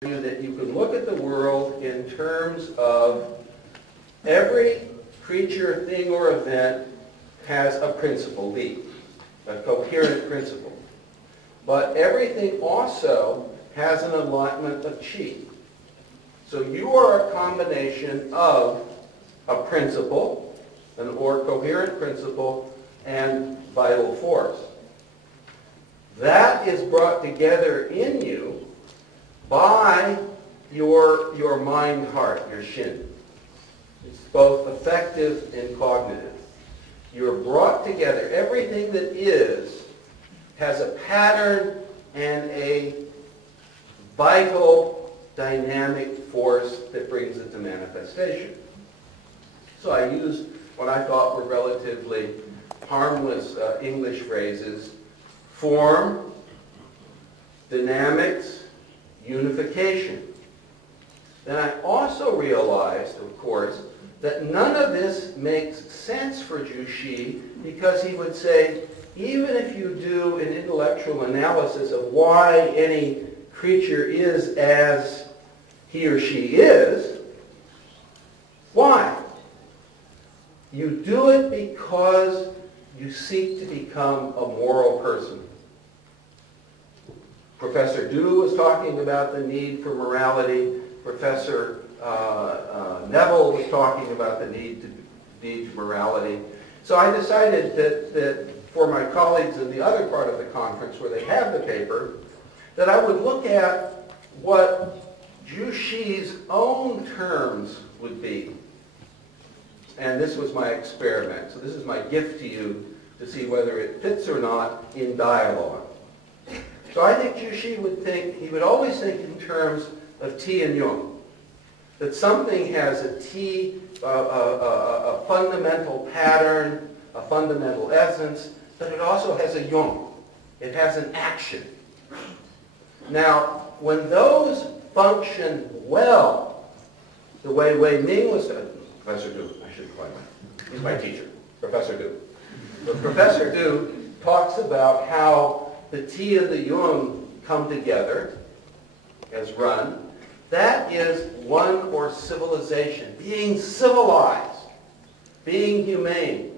that you can look at the world in terms of every creature, thing, or event has a principle, B, a coherent principle. But everything also has an alignment of chi. So you are a combination of a principle, or coherent principle, and vital force. That is brought together in you by your mind-heart, your shin. It's both affective and cognitive. You're brought together. Everything that is has a pattern and a vital, dynamic force that brings it to manifestation. So I used what I thought were relatively harmless English phrases: form, dynamics, unification. Then I also realized, of course, that none of this makes sense for Jushi, because he would say, even if you do an intellectual analysis of why any creature is as he or she is, why? You do it because you seek to become a moral person. Professor Du was talking about the need for morality. Professor Neville was talking about the need to morality. So I decided that for my colleagues in the other part of the conference where they have the paper, that I would look at what Jushi's own terms would be. And this was my experiment. So this is my gift to you to see whether it fits or not in dialogue. So I think Jushi would think, he would always think in terms of T and Jung. That something has a T, a fundamental pattern, a fundamental essence, but it also has a Jung. It has an action. Now, when those function well, the way Wei Ming was, Professor Du, I should call him, he's my teacher, Professor Du. But Professor Du talks about how the T and the Jung come together as run. That is one, or civilization, being civilized, being humane.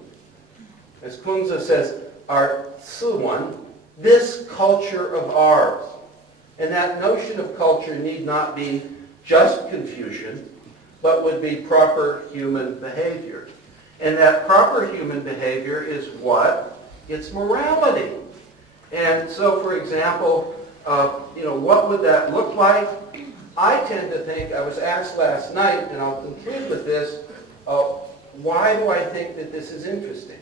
As Kunze says, our Suwan, this culture of ours. And that notion of culture need not be just Confucian, but would be proper human behavior. And that proper human behavior is what? It's morality. And so, for example, what would that look like? I tend to think, I was asked last night, and I'll conclude with this, why do I think that this is interesting?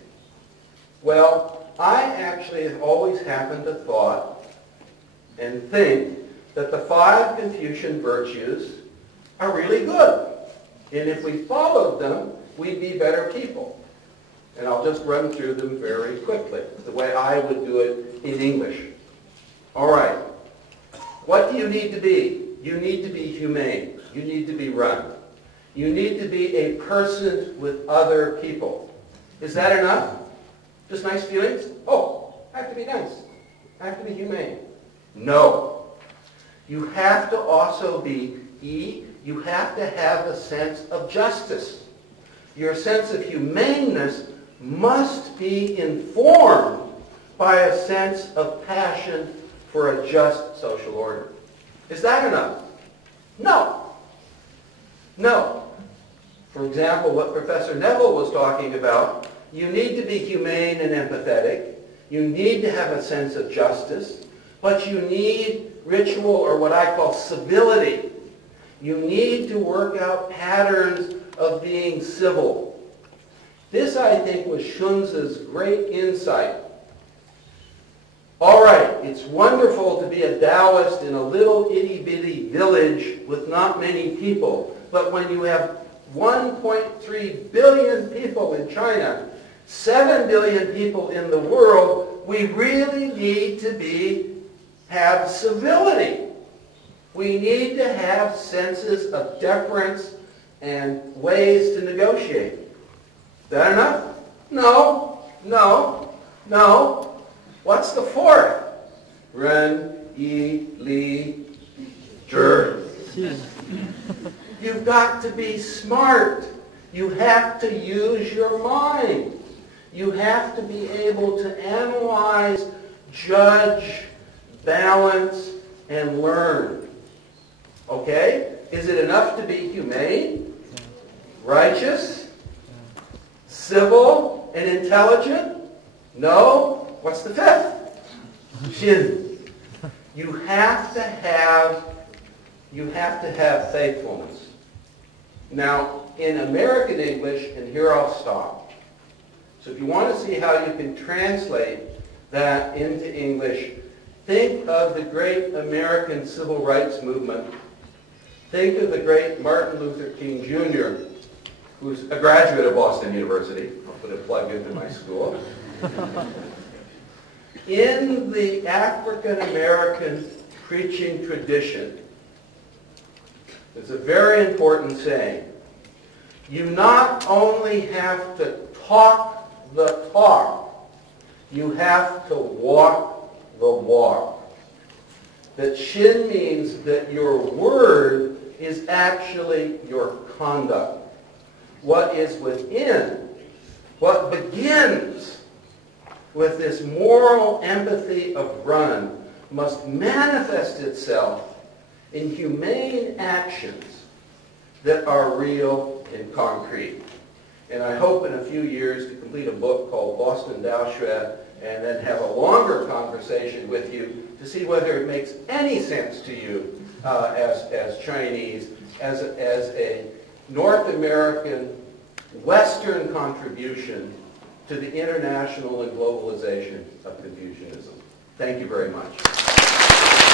Well, I actually have always happened to thought and think that the 5 Confucian virtues are really good. And if we followed them, we'd be better people. And I'll just run through them very quickly, the way I would do it in English. All right. What do you need to be? You need to be humane. You need to be run. You need to be a person with other people. Is that enough? Just nice feelings? Oh, I have to be nice. I have to be humane. No. You have to also be you have to have a sense of justice. Your sense of humaneness must be informed by a sense of passion for a just social order. Is that enough? No. No. For example, what Professor Neville was talking about, you need to be humane and empathetic. You need to have a sense of justice. But you need ritual, or what I call civility. You need to work out patterns of being civil. This, I think, was Shunzi's great insight. All right, it's wonderful to be a Taoist in a little itty-bitty village with not many people. But when you have 1.3 billion people in China, 7 billion people in the world, we really need to have civility. We need to have senses of deference and ways to negotiate. Is that enough? No, no, no. What's the fourth? Ren, yi, li, zhi. You've got to be smart. You have to use your mind. You have to be able to analyze, judge, balance, and learn. Okay? Is it enough to be humane, righteous, civil, and intelligent? No. What's the fifth? Shin. You have to have faithfulness. Now, in American English, and here I'll stop. So if you want to see how you can translate that into English, think of the great American civil rights movement. Think of the great Martin Luther King Jr., who's a graduate of Boston University. I'll put a plug into my school. In the African American preaching tradition, there's a very important saying. You not only have to talk the talk, you have to walk the walk. That Shin means that your word is actually your conduct. What is within, what begins with this moral empathy of Run must manifest itself in humane actions that are real and concrete. And I hope in a few years to complete a book called Boston Dao Shred and then have a longer conversation with you to see whether it makes any sense to you as Chinese, as a North American Western contribution to the international and globalization of Confucianism. Thank you very much.